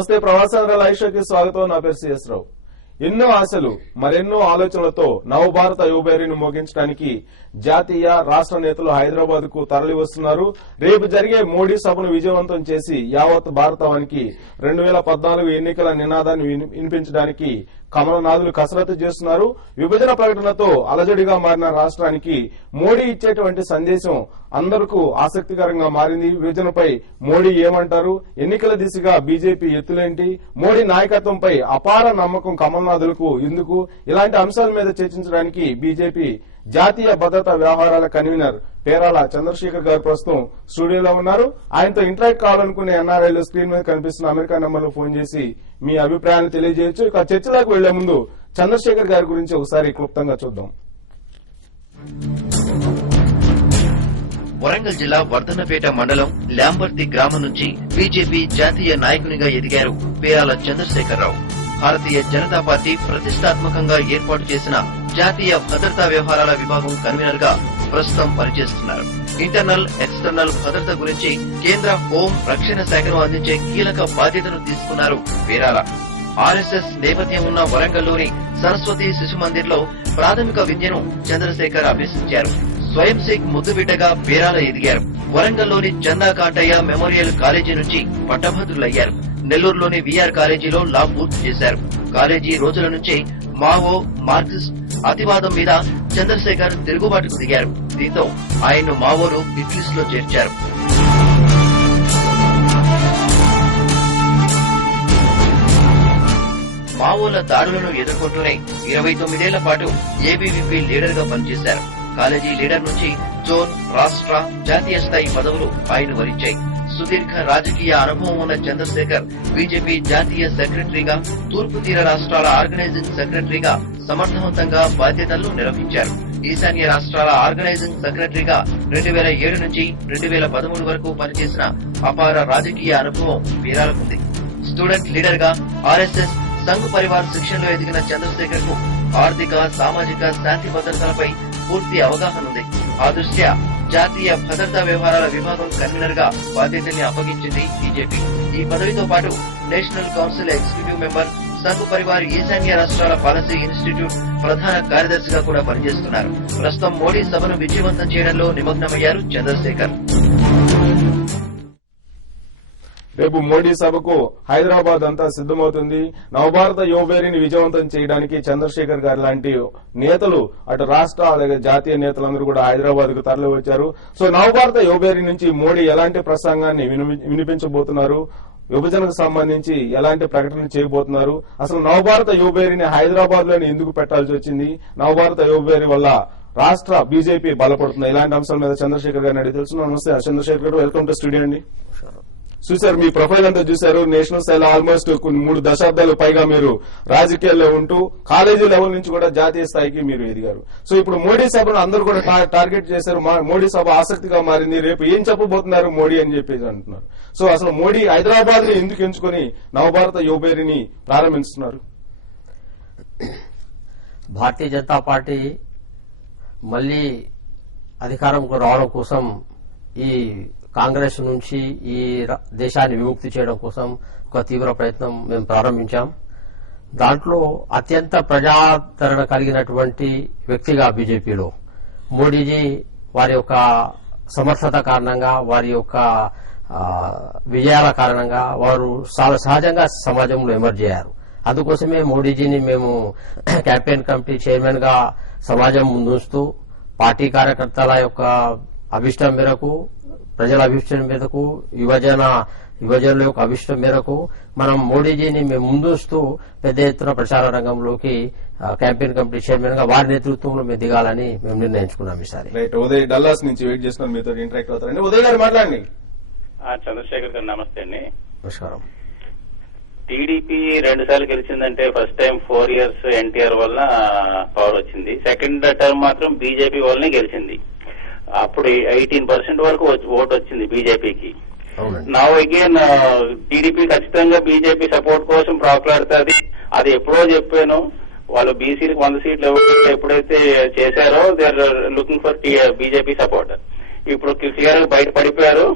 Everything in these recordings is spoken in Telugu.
నమస్తే ప్రవాసాంధ్ర లైవ్కి స్వాగతం. నా పేరు సిఎస్ రావు. ఎన్నో ఆశలు మరెన్నో ఆలోచనలతో నవభారత యువబేరీని మోగించడానికి జాతీయ రాష్ట్ర నేతలు హైదరాబాద్ కు తరలి వస్తున్నారు. రేపు జరిగే మోడీ సభను విజయవంతం చేసి యావత్ భారతావనికి 2014 ఎన్నికల నినాదాన్ని వినిపించడానికి కమలనాథులు కసరత్తు చేస్తున్నారు. విభజన ప్రకటనతో అలజడిగా మారిన రాష్ట్రానికి మోడీ ఇచ్చేటువంటి సందేశం అందరికీ ఆసక్తికరంగా మారింది. విభజనపై మోడీ ఏమంటారు, ఎన్నికల దిశగా బీజేపీ ఎత్తులేంటి, మోడీ నాయకత్వంపై అపార నమ్మకం కమలనాథులకు ఎందుకు, ఇలాంటి అంశాల మీద చర్చించడానికి బీజేపీ జాతీయ భద్రతా వ్యవహారాల కన్వీనర్ పేరాల చంద్రశేఖర్ గారు ప్రస్తుతం స్టూడియోలో ఉన్నారు. ఆయనతో ఇంటరాక్ట్ కావాలనుకునే ఎన్ఆర్ఐలు స్క్రీన్ మీద కనిపిస్తున్న అమెరికా నంబర్లో ఫోన్ చేసి మీ అభిప్రాయాన్ని తెలియజేయచ్చు. ఇక చర్చలకు వెళ్లే ముందు చంద్రశేఖర్ గారి గురించి ఒకసారి క్లుప్తంగా చూద్దాం. వరంగల్ జిల్లా వర్ధన్నపేట మండలం ల్యాంబర్తి గ్రామం నుంచి బీజేపీ జాతీయ నాయకునిగా ఎదిగారు పేరాల చంద్రశేఖరరావు. భారతీయ జనతా పార్టీ ప్రతిష్టాత్మకంగా ఏర్పాటు చేసిన జాతీయ భద్రతా వ్యవహారాల విభాగం కన్వీనర్ గా ప్రస్తుతం పనిచేస్తున్నారు. ఇంటర్నల్, ఎక్స్టర్నల్ భద్రత గురించి కేంద్ర హోం, రక్షణ శాఖను అందించే కీలక బాధ్యతను తీసుకున్నారు పేరాల. ఆర్ఎస్ఎస్ నేపథ్యం ఉన్న వరంగల్లోని సరస్వతి శిశు మందిర్ లో ప్రాథమిక విద్యను చంద్రశేఖర్ అభ్యసించారు. స్వయం సేక్ ముద్దుబిడ్డగా పేరాల ఎదిగారు. వరంగల్లోని చందా కాటయ్య మెమోరియల్ కాలేజీ నుంచి పట్టభద్రులయ్యారు. నెల్లూరులోని విఆర్ కాలేజీలో లా పూర్తి చేశారు. కాలేజీ రోజుల నుంచి మావో, మార్క్సిస్ట్ అతివాదం మీద చంద్రశేఖర్ తిరుగుబాటుకు దిగారు. దీంతో ఆయన్ను మావోలు హిట్ లిస్ట్ లో చేర్చారు. మావోల దాడులను ఎదుర్కొంటూనే 29 ఏళ్ల పాటు ఏబీవీపీ లీడర్ గా పనిచేశారు. కాలేజీ లీడర్ నుంచి జోన్, రాష్ట్ర, జాతీయ స్థాయి పదవులు ఆయన వరించాయి. సుదీర్ఘ రాజకీయ అనుభవం ఉన్న చంద్రశేఖర్ బీజేపీ జాతీయ సెక్రటరీగా, తూర్పు తీర రాష్ట్రాల ఆర్గనైజింగ్ సెక్రటరీగా సమర్థవంతంగా బాధ్యతలను నిర్వహించారు. ఈశాన్య రాష్ట్రాల ఆర్గనైజింగ్ సెక్రటరీగా 2007 నుంచి 2013 వరకు పనిచేసిన అపార రాజకీయ అనుభవం పేరాలకుంది. స్టూడెంట్ లీడర్ గా ఆర్ఎస్ఎస్, సంఘ్ పరివార్ శిక్షణలో ఎదిగిన చంద్రశేఖర్ కు ఆర్థిక, సామాజిక, శాంతి భద్రతలపై పూర్తి అవగాహన ఉంది. ఆ దృష్ట్యా జాతీయ భద్రతా వ్యవహారాల విభాగం కన్వీనర్ గా బాధ్యతల్ని అప్పగించింది బీజేపీ. ఈ పదవితో పాటు national council executive member, Sangh Parivar ఈశాన్య రాష్ట్రాల పాలసీ ఇన్స్టిట్యూట్ ప్రధాన కార్యదర్శిగా కూడా పనిచేస్తున్నారు. ప్రస్తుతం మోడీ సభను విజయవంతం చేయడంలో నిమగ్నమయ్యారు చంద్రశేఖర్. రేపు మోడీ సభకు హైదరాబాద్ అంతా సిద్దమవుతుంది. నవభారత యువబేరీని విజయవంతం చేయడానికి చంద్రశేఖర్ గారు లాంటి నేతలు అటు రాష్ట్ర అలాగే జాతీయ నేతలందరూ కూడా హైదరాబాద్ కు తరలి వచ్చారు. సో నవభారత యువబేరీ నుంచి మోడీ ఎలాంటి ప్రసంగాన్ని వినిపించబోతున్నారు, విభజనకు సంబంధించి ఎలాంటి ప్రకటన చేయబోతున్నారు, అసలు నవభారత యువబేరీని హైదరాబాద్ లోనే ఎందుకు పెట్టాల్సి వచ్చింది, నవభారత యువబేరీ వల్ల రాష్ట్ర బీజేపీ బలపడుతుంది, ఇలాంటి అంశాల మీద చంద్రశేఖర్ గారిని అడిగి తెలుసు. నమస్తే చంద్రశేఖర్ గారు, వెల్కమ్ టు స్టూడియో అండి. చూశారు, మీ ప్రొఫైల్ అంతా చూశారు. నేషనల్ స్థాయిలో ఆల్మోస్ట్ 3 దశాబ్దాలు పైగా మీరు రాజకీయాల్లో ఉంటూ కాలేజీ లెవెల్ నుంచి కూడా జాతీయ స్థాయికి మీరు ఎదిగారు. సో ఇప్పుడు మోడీ సభను అందరూ కూడా టార్గెట్ చేశారు. మోడీ సభ ఆసక్తిగా మారింది. రేపు ఏం చెప్పబోతున్నారు మోడీ అని చెప్పేసి అంటున్నారు. సో అసలు మోడీ హైదరాబాద్ ని ఎందుకు ఎంచుకుని నవభారత యువబేరీని ప్రారంభిస్తున్నారు? భారతీయ జనతా పార్టీ మళ్లీ అధికారంకు రావడం కోసం, ఈ కాంగ్రెస్ నుంచి ఈ దేశాన్ని విముక్తి చేయడం కోసం ఒక తీవ్ర ప్రయత్నం మేము ప్రారంభించాం. దాంట్లో అత్యంత ప్రజాదరణ కలిగినటువంటి వ్యక్తిగా బీజేపీలో మోడీజీ వారి యొక్క సమర్థత కారణంగా, వారి యొక్క విజయాల కారణంగా వారు సహజంగా సమాజంలో ఎమర్జ్ అయ్యారు. అందుకోసమే మోడీజీని మేము క్యాంపెయిన్ కమిటీ చైర్మన్ గా సమాజం ముందుంచుతూ, పార్టీ కార్యకర్తల యొక్క అభిష్టం మేరకు, ప్రజల అభిష్టం మేరకు, యువజనుల యొక్క అభిష్టం మేరకు మనం మోడీజీని మేము ముందుస్తూ పెద్ద ఎత్తున ప్రచార రంగంలోకి క్యాంపెయిన్ కమిటీ చైర్మన్ గా వారి నేతృత్వంలో మేము దిగాలని మేము నిర్ణయించుకున్నాం ఈసారి. ఉదయ్ డల్లాస్ నుంచి వెయిట్ చేస్తున్నాం, మీతో ఇంటరాక్ట్ అవుతారండి. ఉదయ్ గారు మాట్లాడండి. చంద్రశేఖర్ గారు నమస్తే అండి. నమస్కారం. టీడీపీ 2 సార్లు గెలిచిందంటే ఫస్ట్ టైం 4 years ఎన్టీఆర్ వల్ల పవర్ వచ్చింది. సెకండ్ టర్మ్ మాత్రం బీజేపీ వల్లనే గెలిచింది. అప్పుడు 18% వరకు ఓటు వచ్చింది బీజేపీకి. నా అగైన్ టీడీపీ ఖచ్చితంగా బీజేపీ సపోర్ట్ కోసం ప్రాకులాడుతుంది. అది ఎప్పుడో చెప్పాను. వాళ్ళు బీసీలకు 100 సీట్లు ఎప్పుడైతే చేశారో they are looking for BJP support. ఇప్పుడు క్లియర్ బయట పడిపోయారు.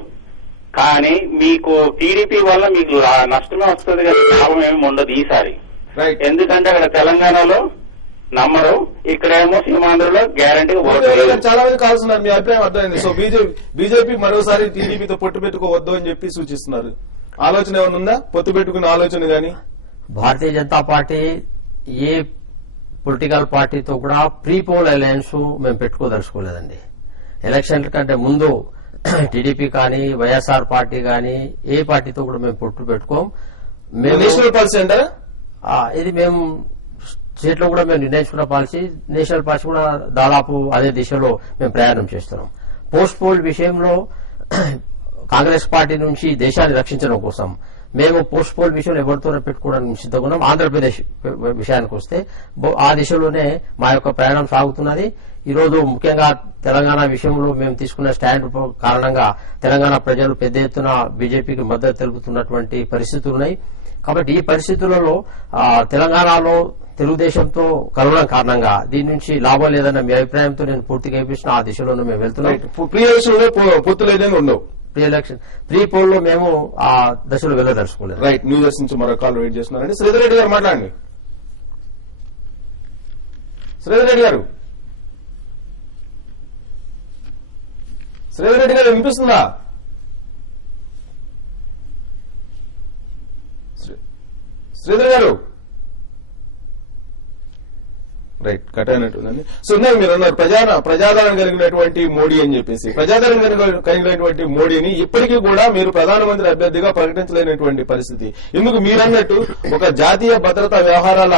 కానీ మీకు టీడీపీ వల్ల మీకు నష్టమే వస్తుంది కానీ లాభం ఏమి ఉండదు ఈసారి. రైట్. ఎందుకంటే అక్కడ తెలంగాణలో నమ్మరు, ఇక్కడేమో సీమాంధ్రలో గ్యారంటీ ఓటు. చాలా మంది కావాల్సిన మీ అభిప్రాయం అర్థమైంది. సో బీజేపీ మరోసారి టీడీపీతో పొత్తు పెట్టుకోవద్దు అని చెప్పి సూచిస్తున్నారు. ఆలోచన ఏమైనా ఉందా, పొత్తు పెట్టుకునే ఆలోచన గాని? భారతీయ జనతా పార్టీ ఏ పొలిటికల్ పార్టీతో కూడా ప్రీ పోల్ అలయన్స్ మేము పెట్టుకోదలుచుకోలేదండి. ఎలక్షన్ కంటే ముందు టీడీపీ కానీ వైఎస్ఆర్ పార్టీ కానీ ఏ పార్టీతో కూడా మేము పొత్తు పెట్టుకోం. నేషనల్ పాలసీ అంటారా? ఇది మేము స్టేట్ లో కూడా మేము నిర్ణయించుకున్న పాలసీ. నేషనల్ పాలసీ కూడా దాదాపు అదే దిశలో మేము ప్రయాణం చేస్తున్నాం. పోస్ట్ పోల్ విషయంలో కాంగ్రెస్ పార్టీ నుంచి దేశాన్ని రక్షించడం కోసం మేము పోస్ట్ పోల్ విషయంలో ఎవరితోనే పెట్టుకోవడానికి సిద్ధంగా ఉన్నాం. ఆంధ్రప్రదేశ్ విషయానికి వస్తే ఆ దిశలోనే మా యొక్క ప్రయాణం సాగుతున్నది. ఈ రోజు ముఖ్యంగా తెలంగాణ విషయంలో మేము తీసుకున్న స్టాండ్ కారణంగా తెలంగాణ ప్రజలు పెద్ద ఎత్తున బీజేపీకి మద్దతు తెలుపుతున్నటువంటి పరిస్థితులు ఉన్నాయి. కాబట్టి ఈ పరిస్థితులలో తెలంగాణలో తెలుగుదేశంతో కలవడం కారణంగా దీని నుంచి లాభం లేదన్న మీ అభిప్రాయంతో నేను పూర్తిగా వేయించిన ఆ దిశలోనే మేము వెళ్తున్నాం. ప్రీ ఎలక్షన్ లో పొత్తు లేదని ఉండవు. ప్రీ పోల్ లో మేము ఆ దశలో వెళ్ళదలుచుకోలేదు. రైట్. న్యూస్ నుంచి మరో కాల్ వెయిట్ చేస్తున్నారండి. శ్రీధర్ రెడ్డి గారు మాట్లాడండి. శ్రీధర్ రెడ్డి గారు, శ్రీధర్ రెడ్డి గారు వినిపిస్తుందా? శ్రీధర్ గారు రైట్, కట్ అయినట్టుందండి. సో ఇందాక మీరు అన్నారు ప్రజాదరణ కలిగినటువంటి మోడీ అని చెప్పేసి. ప్రజాదరణ కలిగినటువంటి మోడీని ఇప్పటికీ కూడా మీరు ప్రధానమంత్రి అభ్యర్థిగా ప్రకటించలేనటువంటి పరిస్థితి. ఎందుకు మీరన్నట్టు ఒక జాతీయ భద్రతా వ్యవహారాల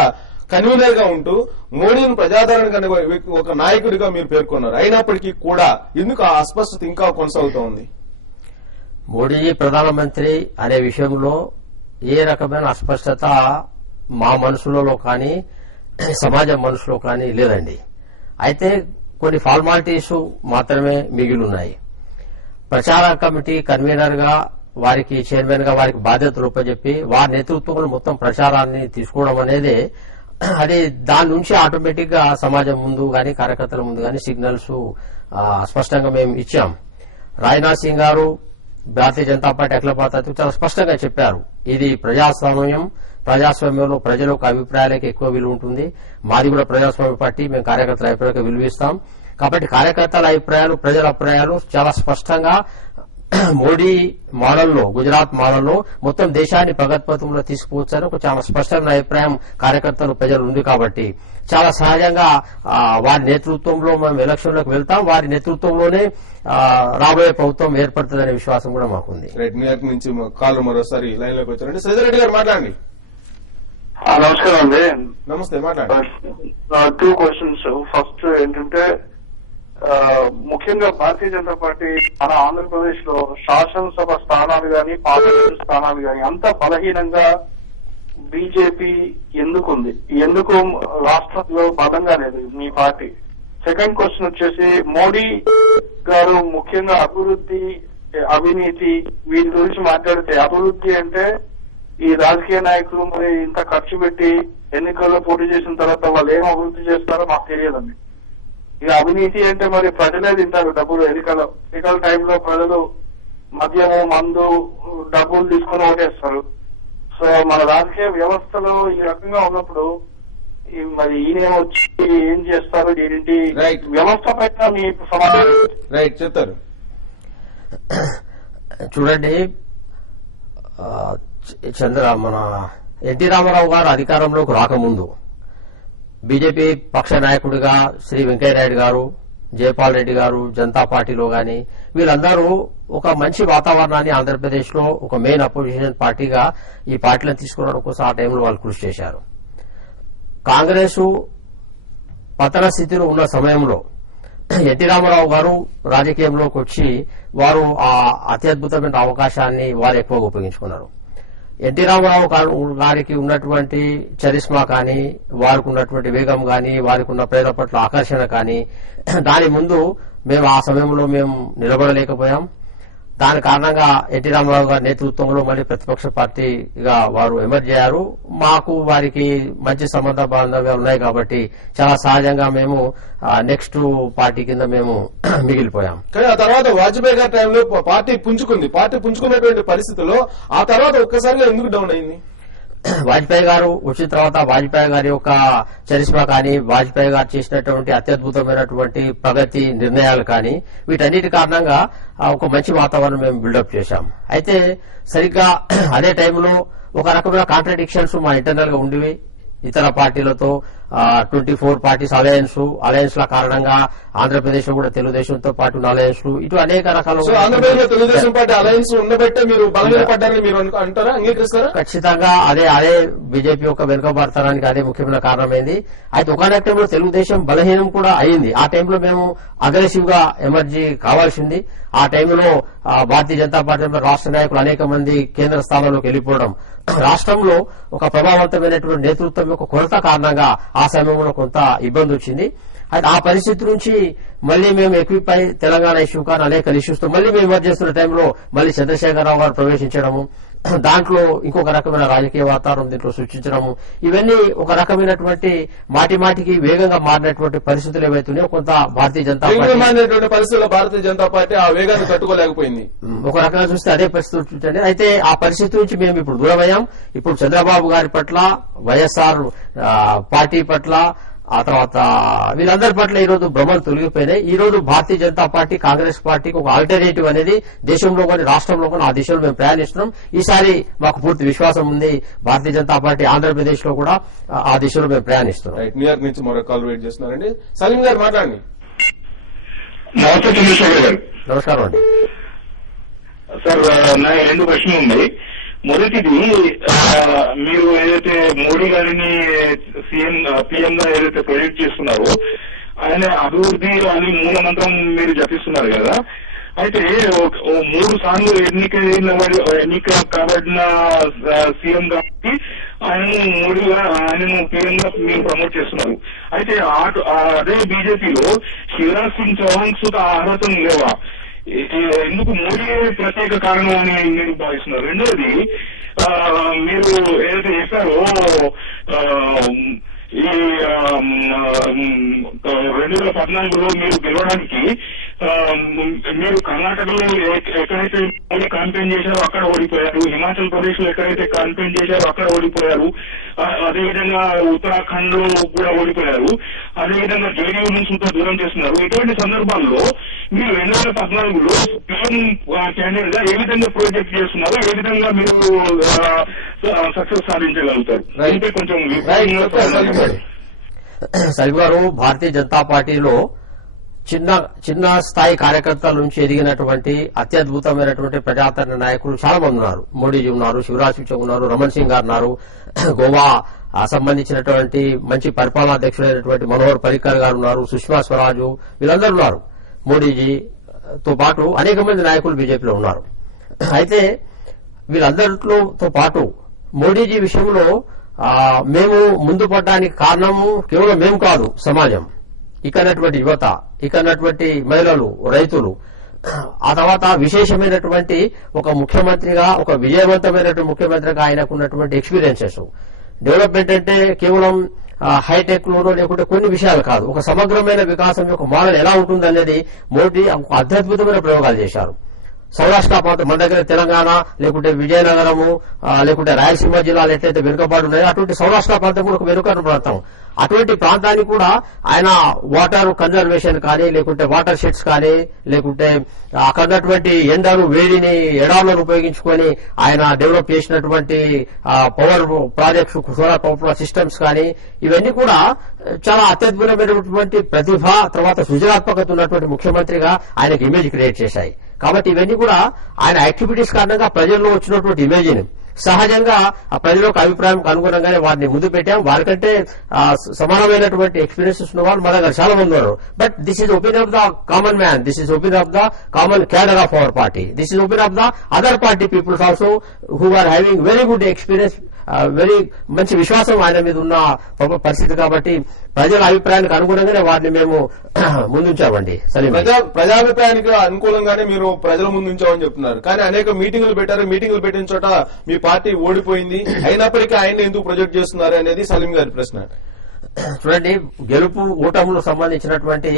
కన్వీనర్ గా ఉంటూ మోడీని ప్రజాదరణ కలిగిన ఒక నాయకుడిగా మీరు పేర్కొన్నారు. అయినప్పటికీ కూడా ఎందుకు ఆ అస్పష్టత ఇంకా కొనసాగుతూ ఉంది? మోడీ ప్రధానమంత్రి అనే విషయంలో ఏ రకమైన అస్పష్టత మా మనసులలో కానీ సమాజం మనసులో కానీ లేదండి. అయితే కొన్ని ఫార్మాలిటీస్ మాత్రమే మిగిలి ఉన్నాయి. ప్రచార కమిటీ కన్వీనర్ గా వారికి చైర్మన్ గా వారికి బాధ్యతలు ఉపజెప్పి వారి నేతృత్వంలో మొత్తం ప్రచారాన్ని తీసుకోవడం అనేది అది దాని నుంచి ఆటోమేటిక్ గా సమాజం ముందు గాని కార్యకర్తల ముందు గాని సిగ్నల్స్ స్పష్టంగా మేము ఇచ్చాం. రాజ్నాథ్ సింగ్ గారు భారతీయ జనతా పార్టీ అఖిల భారత చాలా స్పష్టంగా చెప్పారు, ఇది ప్రజాస్వామ్యంలో ప్రజల యొక్క అభిప్రాయాలకు ఎక్కువ విలువ ఉంటుంది. మాది కూడా ప్రజాస్వామ్య పార్టీ, మేము కార్యకర్తల అభిప్రాయాలకు విలువ ఇస్తాం. కాబట్టి కార్యకర్తల అభిప్రాయాలు ప్రజల అభిప్రాయాలు చాలా స్పష్టంగా మోడీ మోడల్లో, గుజరాత్ మోడల్లో మొత్తం దేశాన్ని ప్రగతిపథంలో తీసుకువచ్చారు ఒక చాలా స్పష్టమైన అభిప్రాయం కార్యకర్తలు ప్రజలు ఉంది. కాబట్టి చాలా సహజంగా వారి నేతృత్వంలో మనం ఎలక్షన్లోకి వెళ్తాం. వారి నేతృత్వంలోనే రాబోయే ప్రభుత్వం ఏర్పడుతుందనే విశ్వాసం కూడా మాకుంది. రైట్. న్యూయార్క్ నుంచి కాల్ మరోసారి లైన్ లోకి వచ్చారండి. శ్రీధర్ రెడ్డి గారు మాట్లాడండి. నమస్కారం అండి. నమస్తే, మాట్లాడండి. 2 క్వశ్చన్స్. ఫస్ట్ ఏంటంటే ముఖ్యంగా భారతీయ జనతా పార్టీ మన ఆంధ్రప్రదేశ్ లో శాసనసభ స్థానాలు గాని పార్లమెంట్ స్థానాలు గాని అంత బలహీనంగా బీజేపీ ఎందుకుంది? ఎందుకు రాష్ట్రంలో బలంగా లేదు మీ పార్టీ? సెకండ్ క్వశ్చన్ వచ్చేసి మోడీ గారు ముఖ్యంగా అభివృద్ధి, అవినీతి వీటి గురించి మాట్లాడితే, అభివృద్ధి అంటే ఈ రాజకీయ నాయకులు మరి ఇంత ఖర్చు పెట్టి ఎన్నికల్లో పోటీ చేసిన తర్వాత వాళ్ళు ఏం అభివృద్ధి చేస్తారో మాకు తెలియదండి. ఇక అవినీతి అంటే మరి ప్రజలే తింటారు డబ్బులు. ఎన్నికల టైంలో ప్రజలు మద్యము, మందు, డబ్బులు తీసుకుని ఓటేస్తారు. సో మన రాజకీయ వ్యవస్థలో ఈ రకంగా ఉన్నప్పుడు మరి ఈయన వచ్చి ఏం చేస్తారు? ఏంటి వ్యవస్థ పైన మీ సమాధానం? రైట్, చెప్తారు. చూడండి, మన ఎన్టీ రామారావు గారు అధికారంలోకి రాకముందు బీజేపీ పక్ష నాయకుడిగా శ్రీ వెంకయ్యనాయుడు గారు, జయపాల్ రెడ్డి గారు జనతా పార్టీలో గాని వీళ్ళందరూ ఒక మంచి వాతావరణాన్ని ఆంధ్రప్రదేశ్ లో ఒక మెయిన్ అపోజిషన్ పార్టీగా ఈ పార్టీలను తీసుకురావడం కోసం ఆ టైంలో వాళ్ళు కృషి చేశారు. కాంగ్రెస్ పతన స్థితిలో ఉన్న సమయంలో ఎన్టీ రామారావు గారు రాజకీయంలోకి వచ్చి వారు ఆ అత్యద్భుతమైన అవకాశాన్ని వారు ఎక్కువగా ఉపయోగించుకున్నారు. ఎన్టీ రామారావు గారికి ఉన్నటువంటి చరిస్మా కానీ, వారికి ఉన్నటువంటి వేగం కానీ, వారికి ఉన్న ప్రజల పట్ల ఆకర్షణ కానీ దాని ముందు మేము ఆ సమయంలో మేము నిలబడలేకపోయాం. దాని కారణంగా ఎన్టీ రామారావు గారి నేతృత్వంలో మళ్ళీ ప్రతిపక్ష పార్టీగా వారు ఎమర్జ్ అయ్యారు. మాకు వారికి మంచి సంబంధ బాంధవ్యాలు ఉన్నాయి కాబట్టి చాలా సహజంగా మేము నెక్స్ట్ పార్టీ కింద మేము మిగిలిపోయాం. కానీ ఆ తర్వాత వాజ్పేయి గారి టైంలో పార్టీ పుంజుకున్నటువంటి పరిస్థితుల్లో ఆ తర్వాత ఒక్కసారిగా ఎందుకు డౌన్ అయింది? వాజ్పేయి గారు వచ్చిన తర్వాత వాజ్పేయి గారి యొక్క చరిష్మా కానీ వాజ్పేయి గారు చేసినటువంటి అత్యద్భుతమైనటువంటి ప్రగతి నిర్ణయాలు కానీ వీటన్నిటి కారణంగా ఒక మంచి వాతావరణం మేము బిల్డప్ చేశాం. అయితే సరిగ్గా అదే టైంలో ఒక రకమైన కాంట్రడిక్షన్స్ మా ఇంటర్నల్ గా ఉండేవి. ఇతర పార్టీలతో 24 పార్టీస్ అలయన్స్ ల కారణంగా ఆంధ్రప్రదేశ్ లో కూడా తెలుగుదేశంతో పాటు అలయన్స్ ఇటు అనేక రకాల ఆంధ్రప్రదేశ్ లో తెలుగుదేశం పార్టీ అలయన్స్ ఉండబట్టే మీరు బలహీనపడ్డారని మీరు అంటారా, అంగీకరిస్తారా? ఖచ్చితంగా అదే బీజేపీ యొక్క వెనుకబాటుతనానికి అదే ముఖ్యమైన కారణమైంది. అయితే ఒకనొక టైంలో తెలుగుదేశం బలహీనం కూడా అయింది. ఆ టైంలో మేము అగ్రెసివ్ గా ఎమర్జీ కావాల్సింది. ఆ టైంలో భారతీయ జనతా పార్టీ రాష్ట్ర నాయకులు అనేక మంది కేంద్ర స్థానంలోకి వెళ్లిపోవడం, రాష్ట్రంలో ఒక ప్రభావవంతమైనటువంటి నేతృత్వం యొక్క కొరత కారణంగా ఆ సమయంలో కొంత ఇబ్బంది వచ్చింది. అయితే ఆ పరిస్థితి నుంచి మళ్లీ మేము ఎక్విప్ అయి తెలంగాణ ఇష్యూ కానీ అనేక ఇష్యూస్ తో మళ్లీ మేము ఎమర్జ్ చేస్తున్న టైంలో మళ్లీ చంద్రశేఖరరావు గారు ప్రవేశించడము, దాంట్లో ఇంకొక రకమైన రాజకీయ వాతావరణం దీంట్లో సృష్టించడము, ఇవన్నీ ఒక రకమైనటువంటి మాటికి వేగంగా మారినటువంటి పరిస్థితులు ఏవైతున్నాయో కొంత భారతీయ జనతా పార్టీ పరిస్థితుల్లో భారతీయ జనతా పార్టీ ఆ వేగాన్ని తట్టుకోలేకపోయింది. ఒక రకంగా చూస్తే అదే పరిస్థితి చూడండి. అయితే ఆ పరిస్థితి నుంచి మేము ఇప్పుడు దూరమయ్యాం. ఇప్పుడు చంద్రబాబు గారి పట్ల, వైఎస్ఆర్ పార్టీ పట్ల, ఆ తర్వాత వీళ్ళందరి పట్ల ఈ రోజు భ్రమలు తొలగిపోయినాయి. ఈ రోజు భారతీయ జనతా పార్టీ కాంగ్రెస్ పార్టీకి ఒక ఆల్టర్నేటివ్ అనేది దేశంలో కానీ రాష్ట్రంలో కానీ ఆ దిశలో మేము ప్రయాణిస్తున్నాం. ఈసారి మాకు పూర్తి విశ్వాసం ఉంది భారతీయ జనతా పార్టీ ఆంధ్రప్రదేశ్ లో కూడా ఆ దిశలో మేము ప్రయాణిస్తున్నాం. న్యూయార్క్ నుంచి మరో కాల్ వెయిట్ చేస్తున్నారండి. సలీం గారు మాట్లాడండి. నమస్తే చంద్రశేఖర్ గారు. నమస్కారం అండి సార్. నా 2 ప్రశ్నలు ఉన్నాయి. మొదటిది, మీరు ఏదైతే మోడీ గారిని పిఎం గా ఏదైతే ప్రొజెక్ట్ చేస్తున్నారో ఆయన అభివృద్ధి అని మూలమంత్రం మీరు జపిస్తున్నారు కదా. అయితే 3 సార్లు ఎన్నిక కాబడిన సీఎం కాబట్టి ఆయనను పిఎం గా మీరు ప్రమోట్ చేస్తున్నారు. అయితే అదే బీజేపీలో శివరాజ్ సింగ్ చౌహాన్ సుత అర్హతలు లేవా? ఎందుకు మోడీ ప్రత్యేక కారణం అని మీరు భావిస్తున్నారు? రెండోది, మీరు ఏదైతే చెప్పారో ఈ 2014లో మీరు గెలవడానికి మీరు కర్ణాటకలో ఎక్కడైతే క్యాంపెయిన్ చేశారో అక్కడ ఓడిపోయారు, హిమాచల్ ప్రదేశ్ లో ఎక్కడైతే క్యాంపెయిన్ చేశారో అక్కడ ఓడిపోయారు, అదేవిధంగా ఉత్తరాఖండ్ లో కూడా ఓడిపోయారు, అదేవిధంగా జేడీయూ నుంచి దూరం చేస్తున్నారు. ఇటువంటి సందర్భాల్లో మీరు 2014లో పిఎం క్యాండిడేట్ గా ఏ విధంగా ప్రాజెక్ట్ చేస్తున్నారు, ఏ విధంగా మీరు సక్సెస్ సాధించగలుగుతారు అంటే కొంచెం సలీం గారు, భారతీయ జనతా పార్టీలో చిన్న స్థాయి కార్యకర్తల నుంచి ఎదిగినటువంటి అత్యద్భుతమైనటువంటి ప్రజాతరణ నాయకులు చాలా మంది ఉన్నారు. మోడీజీ ఉన్నారు, శివరాజ్ సింగ్ ఉన్నారు, రమణ్ సింగ్ గారు ఉన్నారు, గోవా సంబంధించినటువంటి మంచి పరిపాలనాధ్యక్షుడైనటువంటి మనోహర్ పర్రికర్ గారు ఉన్నారు, సుష్మా స్వరాజు, వీళ్ళందరూ ఉన్నారు. మోడీజీతో పాటు అనేక మంది నాయకులు బీజేపీలో ఉన్నారు. అయితే వీళ్ళందరితో పాటు మోడీజీ విషయంలో మేము ముందు పడడానికి కారణము కేవలం మేము కాదు, సమాజం, ఇక్కడటువంటి యువత, ఇక్కడటువంటి మహిళలు, రైతులు, ఆ తర్వాత విశేషమైనటువంటి ఒక ముఖ్యమంత్రిగా, ఒక విజయవంతమైనటువంటి ముఖ్యమంత్రిగా ఆయనకున్నటువంటి ఎక్స్పీరియన్సెస్. డెవలప్మెంట్ అంటే కేవలం హైటెక్ లోనో లేకుంటే కొన్ని విషయాలు కాదు, ఒక సమగ్రమైన వికాసం యొక్క మోడల్ ఎలా ఉంటుందనేది మోడీ అత్యద్భుతమైన ప్రయోగాలు చేశారు. సౌరాష్ట్ర ప్రాంతం, మన దగ్గర తెలంగాణ లేకుంటే విజయనగరము లేకుంటే రాయలసీమ జిల్లాలు ఎట్లయితే వెనుకబాటు ఉన్నాయో అటువంటి సౌరాష్ట్ర ప్రాంతం కూడా ఒక వెనుకబడిన ప్రాంతం. అటువంటి ప్రాంతాన్ని కూడా ఆయన వాటర్ కన్జర్వేషన్ కానీ లేకుంటే వాటర్ షెడ్స్ కానీ లేకుంటే అక్కడటువంటి ఎండను వేడిని ఎడాలను ఉపయోగించుకొని ఆయన డెవలప్ చేసినటువంటి power projects, solar power systems కానీ ఇవన్నీ కూడా చాలా అత్యద్భుతమైనటువంటి ప్రతిభ తర్వాత సృజనాత్మకత ఉన్నటువంటి ముఖ్యమంత్రిగా ఆయనకు ఇమేజ్ క్రియేట్ చేశాయి. కాబట్టి ఇవన్నీ కూడా ఆయన యాక్టివిటీస్ కారణంగా ప్రజల్లో వచ్చినటువంటి ఇమేజ్ని సహజంగా ఆ ప్రజలకు అభిప్రాయం అనుగుణంగానే వారిని ముందు పెట్టాం. వారికంటే సమానమైనటువంటి ఎక్స్పీరియన్సెస్ ఉన్న వాళ్ళు మన దగ్గర చాలా మంది ఉన్నారు. But this is opinion of the common man, this is opinion of the common cadre of our party, this is opinion of the other party peoples also who are having very good experience very మంచి విశ్వాసం ఆయన మీద ఉన్న పరిస్థితి కాబట్టి ప్రజల అభిప్రాయానికి అనుగుణంగానే వారిని మేము ముందుంచామండి. సలీం ప్రజాభిప్రాయానికి అనుకూలంగానే మీరు ప్రజల ముందు ఉంచామని చెప్తున్నారు. కానీ అనేక మీటింగులు పెట్టారు. మీటింగులు పెట్టిన చోట మీ పార్టీ ఓడిపోయింది. అయినప్పటికీ ఆయన ఎందుకు ప్రొజెక్ట్ చేస్తున్నారు అనేది సలీం గారి ప్రశ్న. చూడండి, గెలుపు ఓటములకు సంబంధించినటువంటి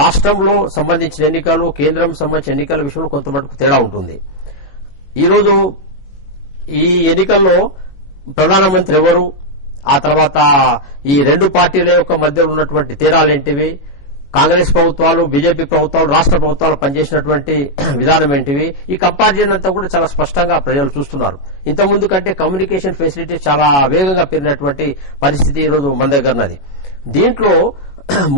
రాష్ట్రంలో సంబంధించిన ఎన్నికలు, కేంద్రం సంబంధించిన ఎన్నికల విషయంలో కొంత మటుకు తేడా ఉంటుంది. ఈరోజు ఈ ఎన్నికల్లో ప్రధానమంత్రి ఎవరు, ఆ తర్వాత ఈ రెండు పార్టీల యొక్క మధ్య ఉన్నటువంటి తేడాలేంటివి, కాంగ్రెస్ ప్రభుత్వాలు, బీజేపీ ప్రభుత్వాలు, రాష్ట్ర ప్రభుత్వాలు పనిచేసినటువంటి విధానం ఏంటివి, ఈ కంపారిజన్ అంతా కూడా చాలా స్పష్టంగా ప్రజలు చూస్తున్నారు. ఇంతకుముందు కంటే కమ్యూనికేషన్ ఫెసిలిటీస్ చాలా వేగంగా పెరిగినటువంటి పరిస్థితి ఈరోజు మన దగ్గర ఉన్నది. దీంట్లో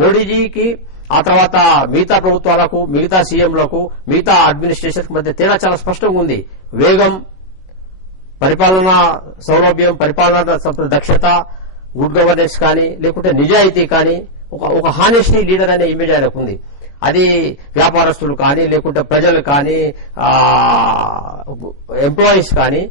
మోడీజీకి, ఆ తర్వాత మిగతా ప్రభుత్వాలకు, మిగతా సీఎంలకు, మిగతా అడ్మినిస్ట్రేషన్ మధ్య తేడా చాలా స్పష్టంగా ఉంది. వేగం, పరిపాలనా సౌలభ్యం, పరిపాలనా దక్షత, గుడ్ గవర్నెన్స్ కానీ, లేకుంటే నిజాయితీ కానీ, ఒక హానెస్టీ లీడర్ అనే ఇమేజ్ ఆయనకు ఉంది. అది వ్యాపారస్తులు కానీ, లేకుంటే ప్రజలు కానీ, ఎంప్లాయీస్ కానీ,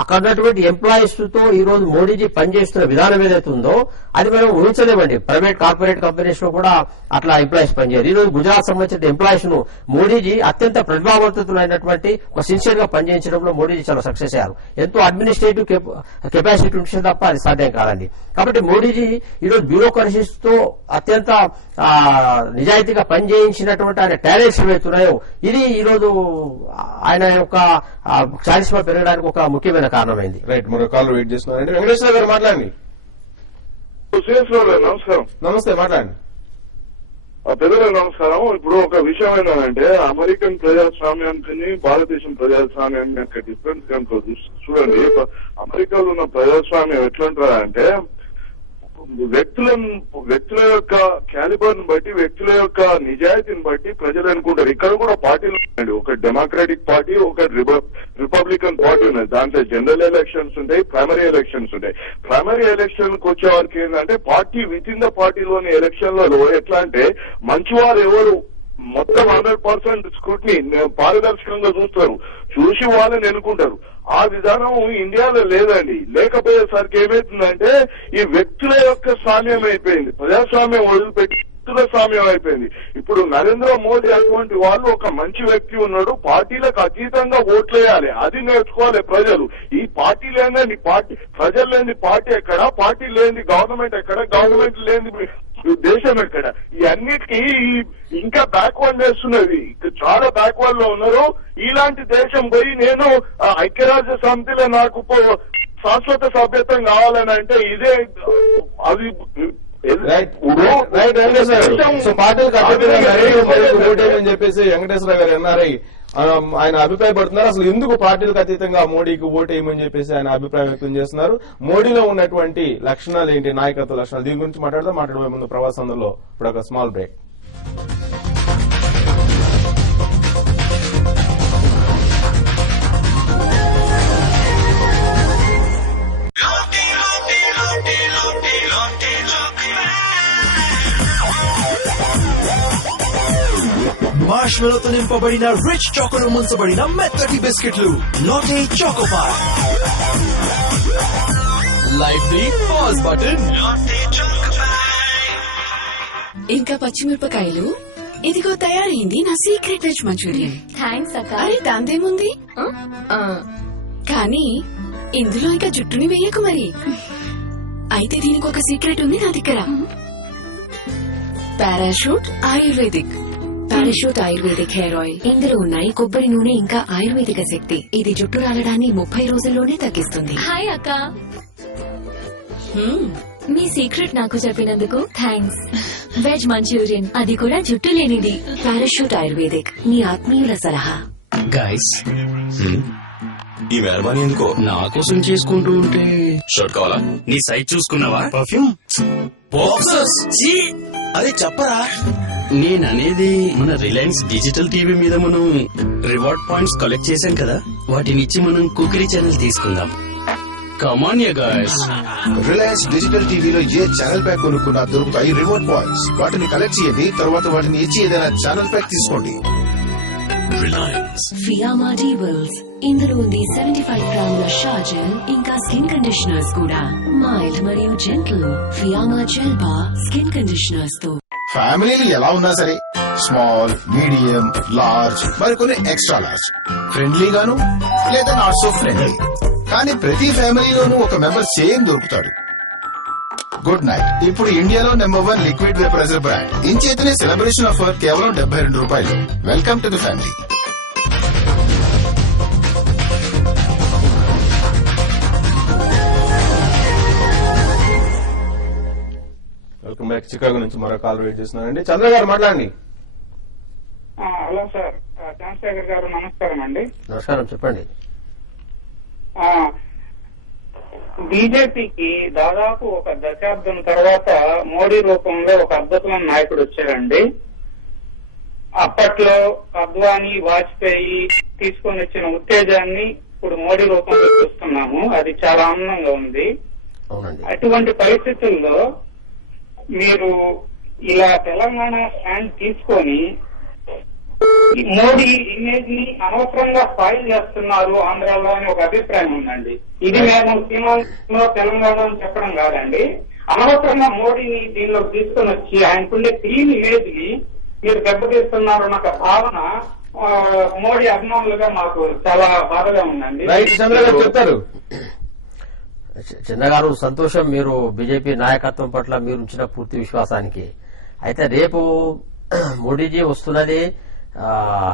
అక్కడ ఉన్నటువంటి ఎంప్లాయీస్ తో ఈ రోజు మోడీజీ పనిచేస్తున్న విధానం ఏదైతే ఉందో అది మనం ఊహించలేమండి. ప్రైవేట్ కార్పొరేట్ కంపెనీస్ లో కూడా అట్లా ఎంప్లాయీస్ పనిచేయాలి. ఈ రోజు గుజరాత్ సంబంధించిన ఎంప్లాయీస్ ను మోడీజీ అత్యంత ప్రతిభావంతులైనటువంటి ఒక సిన్సియర్ గా పనిచేయించడంలో మోడీజీ చాలా సక్సెస్ అయ్యారు. ఎంతో అడ్మినిస్ట్రేటివ్ కెపాసిటీ ఉంటే తప్ప అది సాధ్యం కాదండి. కాబట్టి మోడీజీ ఈరోజు బ్యూరోక్రసీస్ తో అత్యంత నిజాయితీగా పనిచేయించినటువంటి ఆయన టాలెంట్స్ ఏవైతున్నాయో ఇది ఈరోజు ఆయన యొక్క చారిస్మా పెరగడానికి ఒక ముఖ్యమైన కారణమైంది. రైట్, మరో కాల్ వెయిట్ చేస్తున్నారండి. వెంకటేశ్వర గారు మాట్లాడండి. నమస్కారం. నమస్తే, మాట్లాడండి. పెద్దలు నమస్కారం. ఇప్పుడు ఒక విషయం ఏంటంటే అమెరికన్ ప్రజాస్వామ్యానికి భారతదేశం ప్రజాస్వామ్యానికి యొక్క డిఫరెన్స్ కనుక చూడండి. అమెరికాలో ఉన్న ప్రజాస్వామ్యం ఎట్లుంటారంటే వ్యక్తుల యొక్క క్యాలిబర్ ని బట్టి, వ్యక్తుల యొక్క నిజాయితీని బట్టి ప్రజలు అనుకుంటారు. ఇక్కడ కూడా పార్టీలు ఉన్నాయి. ఒక డెమోక్రాటిక్ పార్టీ, ఒక రిపబ్లికన్ పార్టీ ఉన్నది. దాంట్లో జనరల్ ఎలక్షన్స్ ఉంటాయి, ప్రైమరీ ఎలక్షన్స్ ఉంటాయి. ప్రైమరీ ఎలక్షన్ కు వచ్చే వారికి ఏంటంటే పార్టీ విత్ ఇన్ ద పార్టీలోని ఎలక్షన్లలో ఎట్లా అంటే మంచివారు ఎవరు మొత్తం 100% స్క్రూటినీ పారదర్శకంగా చూసి వాళ్ళని ఎన్నుకుంటారు. ఆ విధానం ఇండియాలో లేదండి. లేకపోయేసరికి ఏమైతుందంటే ఈ వ్యక్తుల యొక్క స్వామ్యం అయిపోయింది, ప్రజాస్వామ్యం వదిలిపెట్టి వ్యక్తుల స్వామ్యం అయిపోయింది. ఇప్పుడు నరేంద్ర మోదీ అటువంటి వాళ్ళు ఒక మంచి వ్యక్తి ఉన్నాడు, పార్టీలకు అతీతంగా ఓట్లేయాలి, అది నేర్చుకోవాలి ప్రజలు. ఈ పార్టీ లేని పార్టీ, ప్రజలు లేని పార్టీ ఎక్కడ, పార్టీ లేని గవర్నమెంట్ ఎక్కడ, గవర్నమెంట్ లేని దేశం ఎక్కడ, ఈ అన్నిటికీ ఇంకా బ్యాక్వర్డ్ చేస్తున్నది. చాలా బ్యాక్వర్డ్ లో ఉన్నారు. ఇలాంటి దేశం పోయి నేను ఐక్యరాజ్య సమితిలో నాకు శాశ్వత సభ్యత్వం కావాలని అంటే ఇదే అది పార్టీలకు ఓటేయమని చెప్పేసి వెంకటేశ్వర గారు ఎన్ఆర్ఐ ఆయన అభిప్రాయపడుతున్నారు. అసలు ఎందుకు పార్టీలకు అతీతంగా మోడీకి ఓటేయమని చెప్పేసి ఆయన అభిప్రాయం వ్యక్తం చేస్తున్నారు. మోడీలో ఉన్నటువంటి లక్షణాలు ఏంటి, నాయకత్వ లక్షణాలు, దీని గురించి మాట్లాడబోయే ముందు ప్రవాసంలో ఇప్పుడు ఒక స్మాల్ బ్రేక్. మార్ష్మెలోతో నింపబడిన రిచ్ చాకోలో ముంచబడిన మెత్తటి బిస్కెట్లు Lotte choco pie. Life the pause button. ఇంకా పచ్చిమిరపకాయలు. ఇదిగో తయారైంది నా సీక్రెట్ వెజ్ మంచూరియన్. థ్యాంక్స్ అక్క. అరే దాందేముంది, కానీ ఇందులో ఇంకా జుట్టుని వేయకు మరి. అయితే దీనికి ఒక సీక్రెట్ ఉంది నా దగ్గర. Parachute ayurvedic. Parachute ayurvedic hair oil. ఇందులో ఉన్నాయి కొబ్బరి నూనె ఇంకా ఆయుర్వేదిక శక్తి. ఇది జుట్టు రాలడాన్ని 30 రోజుల్లోనే తగ్గిస్తుంది. హాయ్ అక్క, మీ సీక్రెట్ నాకు చెప్పినందుకు థ్యాంక్స్. వెజ్ మంచూరియన్, అది కూడా జుట్టు లేనిది. పారాషూట్ ఆయుర్వేదిక్, మీ ఆత్మీయుల సలహా. గైస్, ఈ మెహర్బానీ ఎందుకో నా కోసం చేసుకుంటూ ఉంటే షర్ట్ కావాలా? నీ సైజ్ చూసుకున్నావా? Perfume boxes. అరే చెప్పరా, నేననేది మన రిలయన్స్ డిజిటల్ టీవీ మీద మనం రివార్డ్ పాయింట్స్ కలెక్ట్ చేశాం కదా, వాటిని ఇచ్చి మనం కుకరీ ఛానల్ తీసుకుందాం. Come on yeah guys. Reliance digital టీవీలో ఏ ఛానల్ ప్యాక్ కొనుక్కున్నా దొరుకుతాయి రివార్డ్ పాయింట్స్. వాటిని కలెక్ట్ చేయండి, తర్వాత వాటిని ఇచ్చి ఏదైనా ఛానల్ ప్యాక్ తీసుకోండి. Reliance. ఫియామా డీబుల్స్ ఇందులో ఉంది 75 గ్రాముల షాజెల్ ఇంకా స్కిన్ కండిషనర్స్ కూడా మైల్డ్ మరియు gentle Fiama gel bar skin conditioners తో. ఫ్యామిలీలు ఎలా ఉన్నా సరే స్మాల్, మీడియం, లార్జ్ మరికొన్ని ఎక్స్ట్రా లార్జ్, ఫ్రెండ్లీగాను లేదా నాట్ సో ఫ్రెండ్లీ, కానీ ప్రతి ఫ్యామిలీలోనూ ఒక మెంబర్ సేమ్ దొరుకుతాడు. గుడ్ నైట్ ఇప్పుడు ఇండియాలో #1 లిక్విడ్ వేపరైజర్ బ్రాండ్. ఇంచేతనే సెలబ్రేషన్ ఆఫర్ కేవలం 72 రూపాయలు. Welcome to the family. Welcome back. Chicago నుంచి మరో కాల్ వెయిట్ చేస్తున్నారండి. చంద్ర గారు మాట్లాడండి. హలో సార్, చంద్రశేఖర్ గారు నమస్కారం అండి. నమస్కారం, చెప్పండి. బీజేపీకి దాదాపు ఒక దశాబ్దం తర్వాత మోడీ రూపంలో ఒక అద్భుతమైన నాయకుడు వచ్చారండి. అప్పట్లో అద్వానీ, వాజ్పేయి తీసుకొని వచ్చిన ఉత్తేజాన్ని ఇప్పుడు మోడీ రూపంలో చూస్తున్నాము. అది చాలా ఆనందంగా ఉంది. అటువంటి పరిస్థితుల్లో మీరు ఇలా తెలంగాణ స్టాండ్ తీసుకొని మోడీ ఇమేజ్ ని అనవసరంగా స్పాయిల్ చేస్తున్నారు ఆంధ్రాలో అని ఒక అభిప్రాయం ఉందండి. ఇది మేము సీమాంధ్రలో తెలంగాణ అని చెప్పడం కాదండి. అనవసరంగా మోడీని దీనిలో తీసుకొని వచ్చి ఆయనకుండే క్లీన్ ఇమేజ్ ని మీరు దెబ్బతీస్తున్నారు అన్న ఒక భావన మోడీ అభిమానులుగా మాకు చాలా బాధగా ఉందండి. చెప్తారు చంద్రగారు, సంతోషం మీరు బీజేపీ నాయకత్వం పట్ల మీరు ఉంచిన పూర్తి విశ్వాసానికి. అయితే రేపు మోడీజీ వస్తున్నది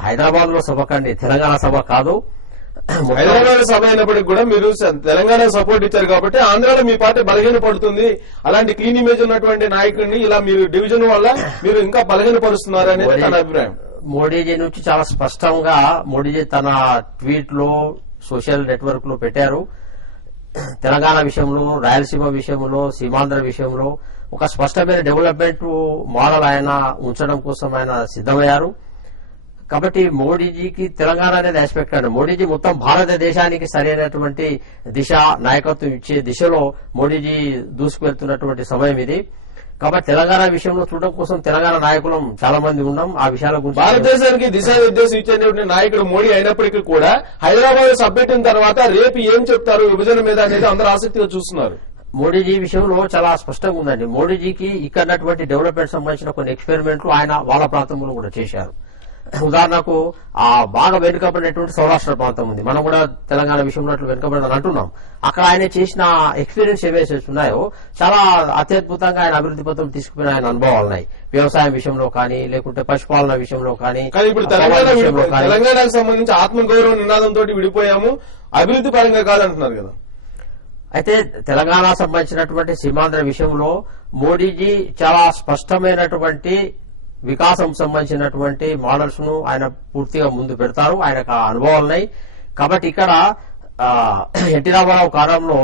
హైదరాబాద్ లో సభ కండి, తెలంగాణ సభ కాదు. హైదరాబాద్ సభ అయినప్పటికీ కూడా మీరు తెలంగాణ సపోర్ట్ ఇచ్చారు కాబట్టి ఆంధ్రాలో మీ పార్టీ బలహీన పడుతుంది. అలాంటి క్లీన్ ఇమేజ్ ఉన్నటువంటి నాయకుడిని ఇలా మీరు డివిజన్ వల్ల మీరు ఇంకా బలహీన పరుస్తున్నారు అనేది తన అభిప్రాయం. మోడీజీ నుంచి చాలా స్పష్టంగా మోడీజీ తన ట్వీట్ లో, సోషల్ నెట్వర్క్ లో పెట్టారు. తెలంగాణ విషయంలో, రాయలసీమ విషయంలో, సీమాంధ్ర విషయంలో ఒక స్పష్టమైన డెవలప్మెంట్ మోడల్ ఆయన ఉంచడం కోసం ఆయన సిద్దమయ్యారు. కాబట్టి మోడీజీకి తెలంగాణ అనేది ఆస్పెక్ట్ అండి. మోడీజీ మొత్తం భారతదేశానికి సరైనటువంటి దిశ, నాయకత్వం ఇచ్చే దిశలో మోడీజీ దూసుకువెళ్తున్నటువంటి సమయం ఇది. కాబట్టి తెలంగాణ విషయంలో చూడడం కోసం తెలంగాణ నాయకులం చాలా మంది ఉన్నాం. ఆ విషయాల గురించి భారతదేశానికి దిశానిర్దేశం ఇచ్చేటువంటి నాయకుడు మోడీ అయినప్పటికీ కూడా హైదరాబాద్ సభ్యటిన తర్వాత రేపు ఏం చెప్తారు విభజన మీద అనేది అందరూ ఆసక్తిగా చూస్తున్నారు. మోడీజీ విషయంలో చాలా స్పష్టంగా ఉందండి. మోడీజీకి ఇక్కడ డెవలప్మెంట్ సంబంధించిన కొన్ని ఎక్స్పెరిమెంట్లు ఆయన వాళ్ళ ప్రాంతంలో కూడా చేశారు. ఉదాహరణకు ఆ బాగా వెనుకబడినటువంటి సౌరాష్ట్ర ప్రాంతం ఉంది. మనం కూడా తెలంగాణ విషయంలో వెనుకబడిందని అంటున్నాం. అక్కడ ఆయన చేసిన ఎక్స్పీరియన్స్ ఏవైతే ఉన్నాయో చాలా అత్యద్భుతంగా ఆయన అభివృద్ధి పథకం తీసుకుపోయిన ఆయన అనుభవాలు ఉన్నాయి. వ్యవసాయం విషయంలో కానీ, లేకుంటే పశుపాలన విషయంలో కానీ. ఇప్పుడు తెలంగాణకు సంబంధించి ఆత్మగౌరవ నినాదంతో విడిపోయాము, అభివృద్ధి పరంగా కాదంటున్నారు కదా. అయితే తెలంగాణ సంబంధించినటువంటి సీమాంధ్ర విషయంలో మోడీజీ చాలా స్పష్టమైనటువంటి వికాసం సంబంధించినటువంటి మోడల్స్ ను ఆయన పూర్తిగా ముందు పెడతారు. ఆయనకు ఆ అనుభవాలున్నాయి. కాబట్టి ఇక్కడ ఎన్టీ రామారావు కాలంలో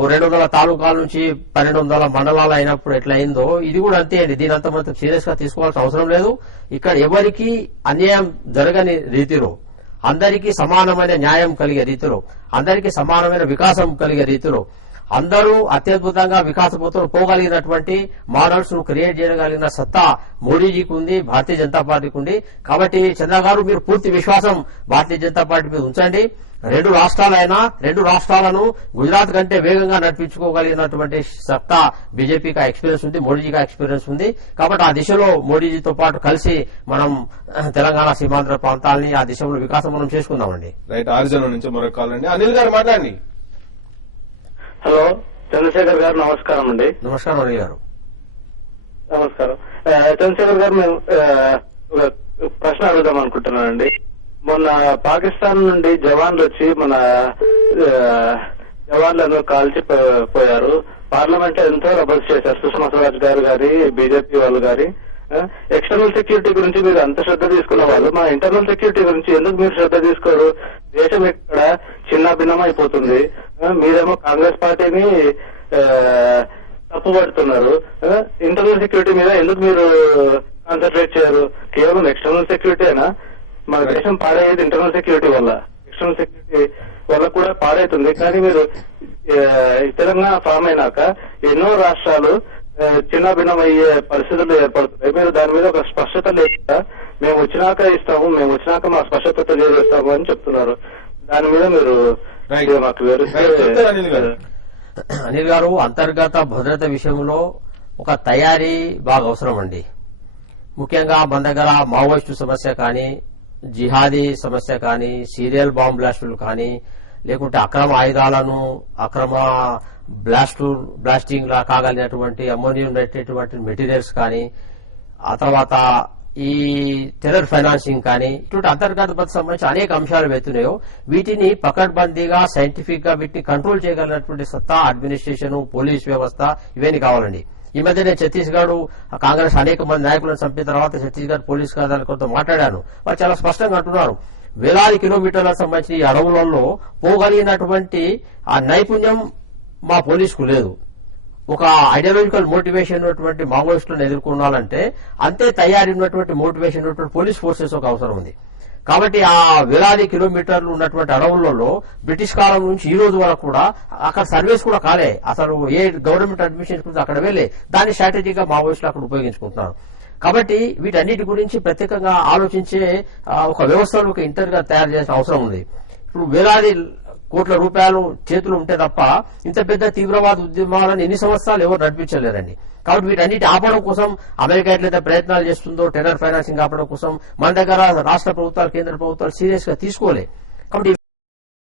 200 తాలూకాల నుంచి 1200 మండలాలు అయినప్పుడు ఎట్లా అయిందో ఇది కూడా అంతే అండి. దీని అంత మనం సీరియస్ గా తీసుకోవాల్సిన అవసరం లేదు. ఇక్కడ ఎవరికి అన్యాయం జరగని రీతిలో, అందరికీ సమానమైన న్యాయం కలిగే రీతిలో, అందరికీ సమానమైన వికాసం కలిగే రీతిలో, అందరూ అత్యద్భుతంగా వికాసపోతూ పోగలిగినటువంటి మోడల్స్ ను క్రియేట్ చేయగలిగిన సత్తా మోడీజీకి ఉంది, భారతీయ జనతా పార్టీకి ఉంది. కాబట్టి చంద్రగారు మీరు పూర్తి విశ్వాసం భారతీయ జనతా పార్టీ మీద ఉంచండి. 2 రాష్ట్రాలైనా 2 రాష్ట్రాలను గుజరాత్ కంటే వేగంగా నడిపించుకోగలిగినటువంటి సత్తా బీజేపీకి ఎక్స్పీరియన్స్ ఉంది, మోడీజీకి ఎక్స్పీరియన్స్ ఉంది. కాబట్టి ఆ దిశలో మోడీజీతో పాటు కలిసి మనం తెలంగాణ సీమాంధ్ర ప్రాంతాలని ఆ దిశలో వికాసం మనం చేసుకుందామండి. రైట్, ఆరిజోనా నుంచి మరొక కాల్ అండి. అనిల్ గారు మాట్లాడండి. హలో, చంద్రశేఖర్ గారు నమస్కారం అండి. నమస్కారం అనిల్ గారు. నమస్కారం చంద్రశేఖర్ గారు. మేము ప్రశ్న అడుగుదాం అనుకుంటున్నానండి. మొన్న పాకిస్తాన్ నుండి జవాన్లు వచ్చి మన జవాన్లను కాల్చి పోయారు. పార్లమెంట్ ఎంతో రబల్స్ చేశారు. సుష్మా స్వరాజ్ గారు గారి, బీజేపీ వాళ్ళు గారి. ఎక్స్టర్నల్ సెక్యూరిటీ గురించి మీరు అంత శ్రద్ధ తీసుకున్న వాళ్ళు మా ఇంటర్నల్ సెక్యూరిటీ గురించి ఎందుకు మీరు శ్రద్ధ తీసుకోరు? దేశం ఇక్కడ చిన్న భిన్నం అయిపోతుంది. మీరేమో కాంగ్రెస్ పార్టీని తప్పుపడుతున్నారు. ఇంటర్నల్ సెక్యూరిటీ మీద ఎందుకు మీరు కాన్సన్ట్రేట్ చేయరు? కేవలం ఎక్స్టర్నల్ సెక్యూరిటీ అయినా మన దేశం పాడయ్యేది ఇంటర్నల్ సెక్యూరిటీ వల్ల. ఎక్స్టర్నల్ సెక్యూరిటీ వల్ల కూడా పాడవుతుంది. కానీ మీరు తెలంగాణ ఫామ్ అయినాక ఎన్నో రాష్ట్రాలు చిన్న భిన్నమయ్యే పరిస్థితులు ఏర్పడుతున్నాయి. మీరు దాని మీద ఒక స్పష్టత లేకుండా మేము వచ్చినాక ఇస్తాము, మేము వచ్చినాక మా స్పష్టత తెలియజేస్తాము అని చెప్తున్నారు. దాని మీద మీరు మాకు వివరిస్తే. అనిల్ గారు, అంతర్గత భద్రత విషయంలో ఒక తయారీ బాగా అవసరం అండి. ముఖ్యంగా మన దగ్గర మావోయిస్టు సమస్య కానీ, జిహాదీ సమస్య కానీ, సీరియల్ బాంబ్ బ్లాస్టులు కానీ, లేకుంటే అక్రమ ఆయుధాలను అక్రమ బ్లాస్టింగ్ లా కాగలిగినటువంటి అమ్మోనియం నైట్రేట్ మెటీరియల్స్ కానీ, ఆ తర్వాత ఈ టెర్రర్ ఫైనాన్సింగ్ కానీ, ఇటువంటి అంతర్గత భద్రతకు సంబంధించి అనేక అంశాలు వెళ్తున్నాయో వీటిని పకడ్బందీగా సైంటిఫిక్ గా వీటిని కంట్రోల్ చేయగలిగినటువంటి సత్తా అడ్మినిస్ట్రేషన్, పోలీస్ వ్యవస్థ ఇవన్నీ కావాలండి. ఈ మధ్య నేను ఛత్తీస్గఢ్ కాంగ్రెస్ అనేక మంది నాయకులను చంపిన తర్వాత ఛత్తీస్గఢ్ పోలీస్ కొంత మాట్లాడాను. వాళ్ళు చాలా స్పష్టంగా అంటున్నారు, వేలాది కిలోమీటర్లకు సంబంధించి ఈ అడవులలో పోగలిగినటువంటి ఆ నైపుణ్యం మా పోలీసుకు లేదు. ఒక ఐడియాలజికల్ మోటివేషన్ ఉన్నటువంటి మావోయిస్టులను ఎదుర్కొనాలంటే అంతే తయారీ ఉన్నటువంటి మోటివేషన్ ఉన్నటువంటి పోలీస్ ఫోర్సెస్ ఒక అవసరం ఉంది. కాబట్టి ఆ వేలాది కిలోమీటర్లు ఉన్నటువంటి అడవులలో బ్రిటిష్ కాలం నుంచి ఈ రోజు వరకు కూడా అక్కడ సర్వీస్ కూడా కాలే. అసలు ఏ గవర్నమెంట్ అడ్మినిస్ట్రేషన్ అక్కడ వెళ్ళే దాన్ని స్ట్రాటజీగా మావోయిస్టులు అక్కడ ఉపయోగించుకుంటున్నారు. కాబట్టి వీటన్నిటి గురించి ప్రత్యేకంగా ఆలోచించే ఒక వ్యవస్థను ఒక ఇంటర్ గా తయారు చేసిన అవసరం ఉంది. ఇప్పుడు వేలాది కోట్ల రూపాయలు చేతులు ఉంటే తప్ప ఇంత పెద్ద తీవ్రవాద ఉద్యమాలను ఎన్ని సంవత్సరాలు ఎవరు నడిపించలేరండి. కాబట్టి వీటన్నిటి ఆపడం కోసం అమెరికా ఎట్లయితే ప్రయత్నాలు చేస్తుందో టెర్రర్ ఫైనాన్సింగ్ ఆపడం కోసం మన దగ్గర రాష్ట్ర ప్రభుత్వాలు, కేంద్ర ప్రభుత్వాలు సీరియస్ గా తీసుకోలే.